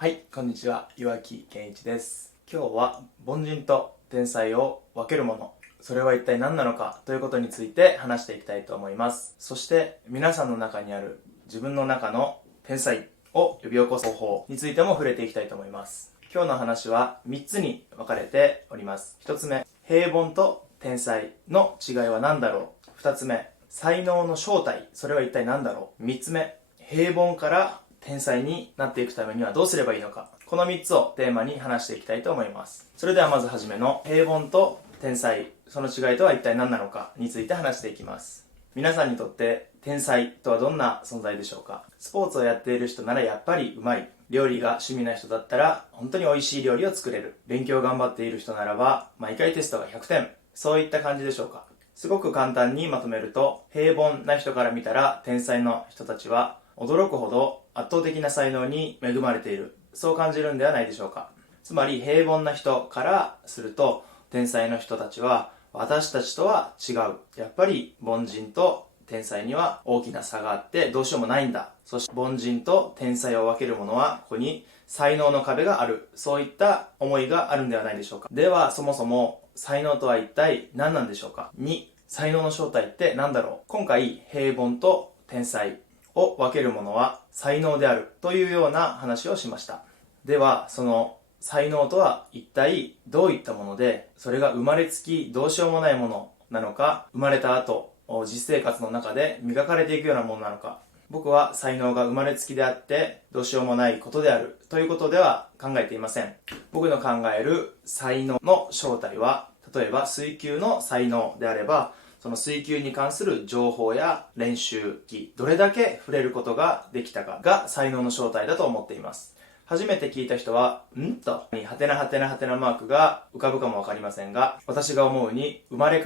はい、こんにちは。岩木健一です。今日は凡人と天才を分けるもの、それは一体何なのかということについて話していきたいと思います。そして皆さんの中にある自分の中の天才を呼び起こす方法についても触れていきたいと思います。今日の話は3つに分かれております。1つ目、平凡と天才の違いは何だろう。2つ目、才能の正体、それは一体何だろう。3つ目、平凡から天才になっていくためにはどうすればいいのか。この3つをテーマに話していきたいと思います。それではまずはじめの平凡と天才、その違いとは一体何なのかについて話していきます。皆さんにとって天才とはどんな存在でしょうか。スポーツをやっている人ならやっぱりうまい。料理が趣味な人だったら本当に美味しい料理を作れる。勉強頑張っている人ならば毎回テストが100点。そういった感じでしょうか。すごく簡単にまとめると、平凡な人から見たら天才の人たちは驚くほど圧倒的な才能に恵まれている、そう感じるんではないでしょうか。つまり平凡な人からすると天才の人たちは私たちとは違う、やっぱり凡人と天才には大きな差があってどうしようもないんだ。そして凡人と天才を分けるものはここに才能の壁がある、そういった思いがあるんではないでしょうか。ではそもそも才能とは一体何なんでしょうか。2、才能の正体って何だろう。今回平凡と天才を分けるものは才能であるというような話をしました。ではその才能とは一体どういったもので、それが生まれつきどうしようもないものなのか、生まれた後実生活の中で磨かれていくようなものなのか。僕は才能が生まれつきであってどうしようもないことであるということでは考えていません。僕の考える才能の正体は、例えば水球の才能であればその水球に関する情報や練習機、どれだけ触れることができたかが才能の正体だと思っています。初めて聞いた人は、と、はてなはてなはてなマークが浮かぶかもわかりませんが、私が思うに生まれ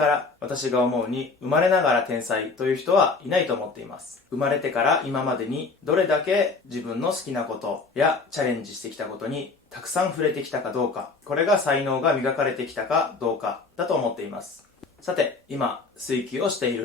ながら天才という人はいないと思っています。生まれてから今までにどれだけ自分の好きなことやチャレンジしてきたことにたくさん触れてきたかどうか、これが才能が磨かれてきたかどうかだと思っています。さて、今、水泳をしてい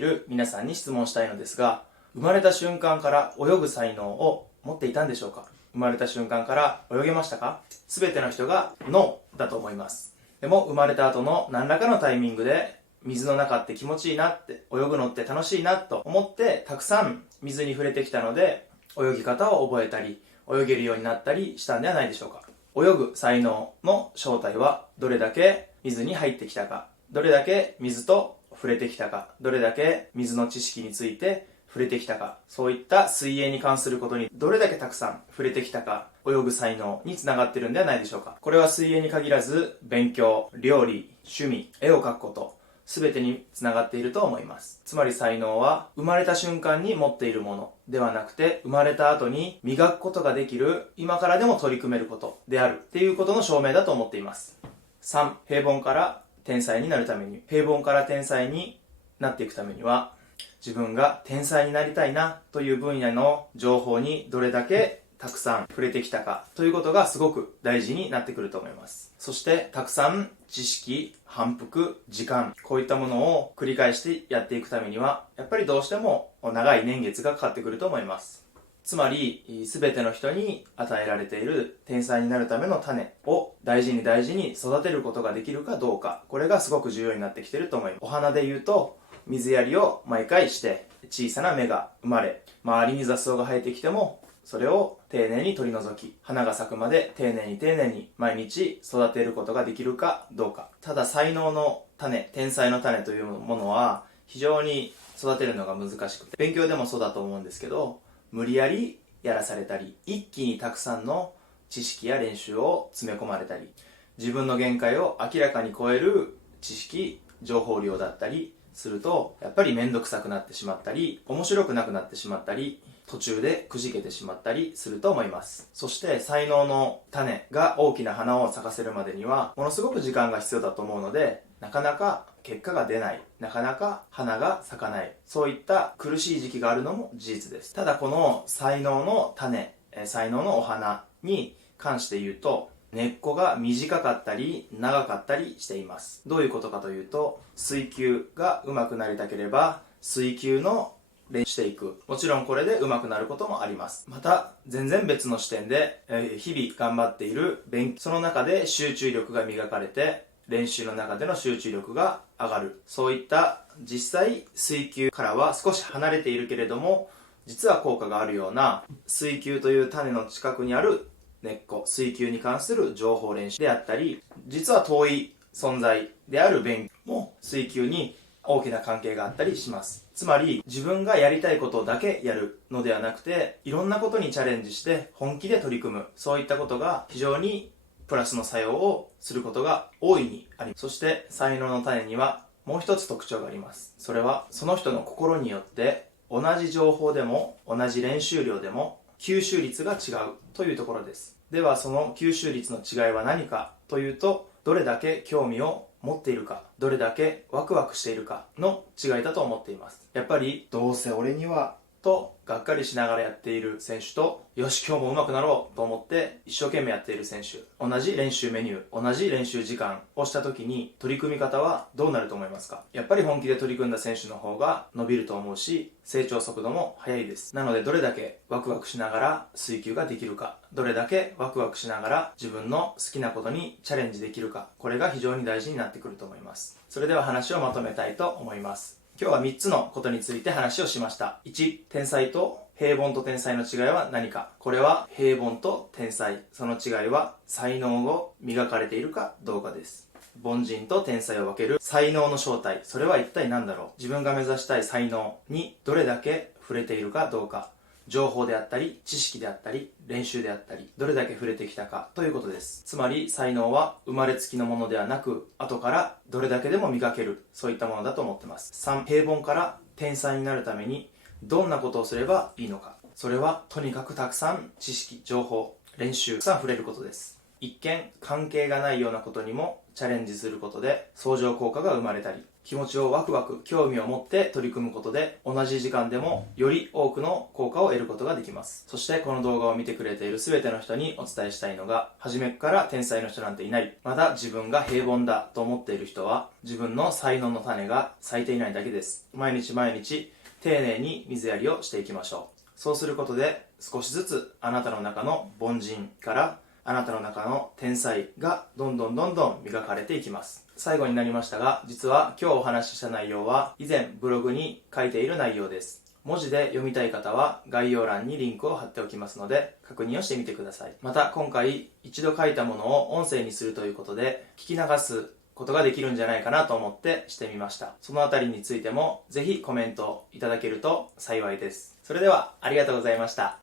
る皆さんに質問したいのですが、生まれた瞬間から泳ぐ才能を持っていたんでしょうか。生まれた瞬間から泳げましたか。すべての人がノーだと思います。でも、生まれた後の何らかのタイミングで、水の中って気持ちいいなって、泳ぐのって楽しいなと思って、たくさん水に触れてきたので、泳ぎ方を覚えたり、泳げるようになったりしたんではないでしょうか。泳ぐ才能の正体は、どれだけ水に入ってきたか、どれだけ水と触れてきたか、どれだけ水の知識について触れてきたか、そういった水泳に関することにどれだけたくさん触れてきたか、泳ぐ才能につながっているんではないでしょうか。これは水泳に限らず、勉強、料理、趣味、絵を描くこと、すべてにつながっていると思います。つまり才能は生まれた瞬間に持っているものではなくて、生まれた後に磨くことができる、今からでも取り組めることであるっていうことの証明だと思っています。3、平凡から天才になるために、平凡から天才になっていくためには、自分が天才になりたいなという分野の情報にどれだけたくさん触れてきたかということがすごく大事になってくると思います。そしてたくさん知識、反復、時間、こういったものを繰り返してやっていくためには、やっぱりどうしても長い年月がかかってくると思います。つまり、すべての人に与えられている天才になるための種を大事に育てることができるかどうか、これがすごく重要になってきていると思います。お花で言うと、水やりを毎回して小さな芽が生まれ、周りに雑草が生えてきてもそれを丁寧に取り除き、花が咲くまで丁寧に毎日育てることができるかどうか。ただ才能の種、天才の種というものは非常に育てるのが難しくて、勉強でもそうだと思うんですけど、無理やりやらされたり、一気にたくさんの知識や練習を詰め込まれたり、自分の限界を明らかに超える知識、情報量だったりすると、やっぱり面倒くさくなってしまったり、面白くなくなってしまったり、途中でくじけてしまったりすると思います。そして才能の種が大きな花を咲かせるまでにはものすごく時間が必要だと思うので、なかなか結果が出ない、なかなか花が咲かない、そういった苦しい時期があるのも事実です。ただこの才能の種、才能のお花に関して言うと、根っこが短かったり長かったりしています。どういうことかというと、水球が上手くなりたければ水球の練習していく。もちろんこれで上手くなることもあります。また、全然別の視点で、日々頑張っている勉強、その中で集中力が磨かれて、練習の中での集中力が上がる。そういった実際水球からは少し離れているけれども、実は効果があるような水球という種の近くにある根っこ、水球に関する情報練習であったり、実は遠い存在である勉強も水球に大きな関係があったりします。つまり自分がやりたいことだけやるのではなくて、いろんなことにチャレンジして本気で取り組む、そういったことが非常にプラスの作用をすることが大いにあります。そして才能の種にはもう一つ特徴があります。それはその人の心によって同じ情報でも同じ練習量でも吸収率が違うというところです。ではその吸収率の違いは何かというと、どれだけ興味を持っているか、どれだけワクワクしているかの違いだと思っています。やっぱりどうせ俺にはとがっかりしながらやっている選手と、よし今日も上手くなろうと思って一生懸命やっている選手、同じ練習メニュー、同じ練習時間をした時に取り組み方はどうなると思いますか？やっぱり本気で取り組んだ選手の方が伸びると思うし、成長速度も速いです。なのでどれだけワクワクしながら水球ができるか、どれだけワクワクしながら自分の好きなことにチャレンジできるか、これが非常に大事になってくると思います。それでは話をまとめたいと思います。今日は3つのことについて話をしました。1、天才と平凡と天才の違いは何か。これは平凡と天才。その違いは才能を磨かれているかどうかです。凡人と天才を分ける才能の正体。それは一体何だろう。自分が目指したい才能にどれだけ触れているかどうか。情報であったり、知識であったり、練習であったり、どれだけ触れてきたかということです。つまり才能は生まれつきのものではなく、後からどれだけでも磨ける、そういったものだと思ってます。3、平凡から天才になるためにどんなことをすればいいのか。それはとにかくたくさん知識、情報、練習、たくさん触れることです。一見関係がないようなことにもチャレンジすることで相乗効果が生まれたり、気持ちをワクワク興味を持って取り組むことで同じ時間でもより多くの効果を得ることができます。そしてこの動画を見てくれている全ての人にお伝えしたいのが、初めから天才の人なんていない、まだ自分が平凡だと思っている人は自分の才能の種が咲いていないだけです。毎日毎日丁寧に水やりをしていきましょう。そうすることで少しずつあなたの中の凡人からあなたの中の天才がどんどん磨かれていきます。最後になりましたが、実は今日お話しした内容は以前ブログに書いている内容です。文字で読みたい方は概要欄にリンクを貼っておきますので確認をしてみてください。また今回一度書いたものを音声にするということで聞き流すことができるんじゃないかなと思ってしてみました。そのあたりについてもぜひコメントいただけると幸いです。それではありがとうございました。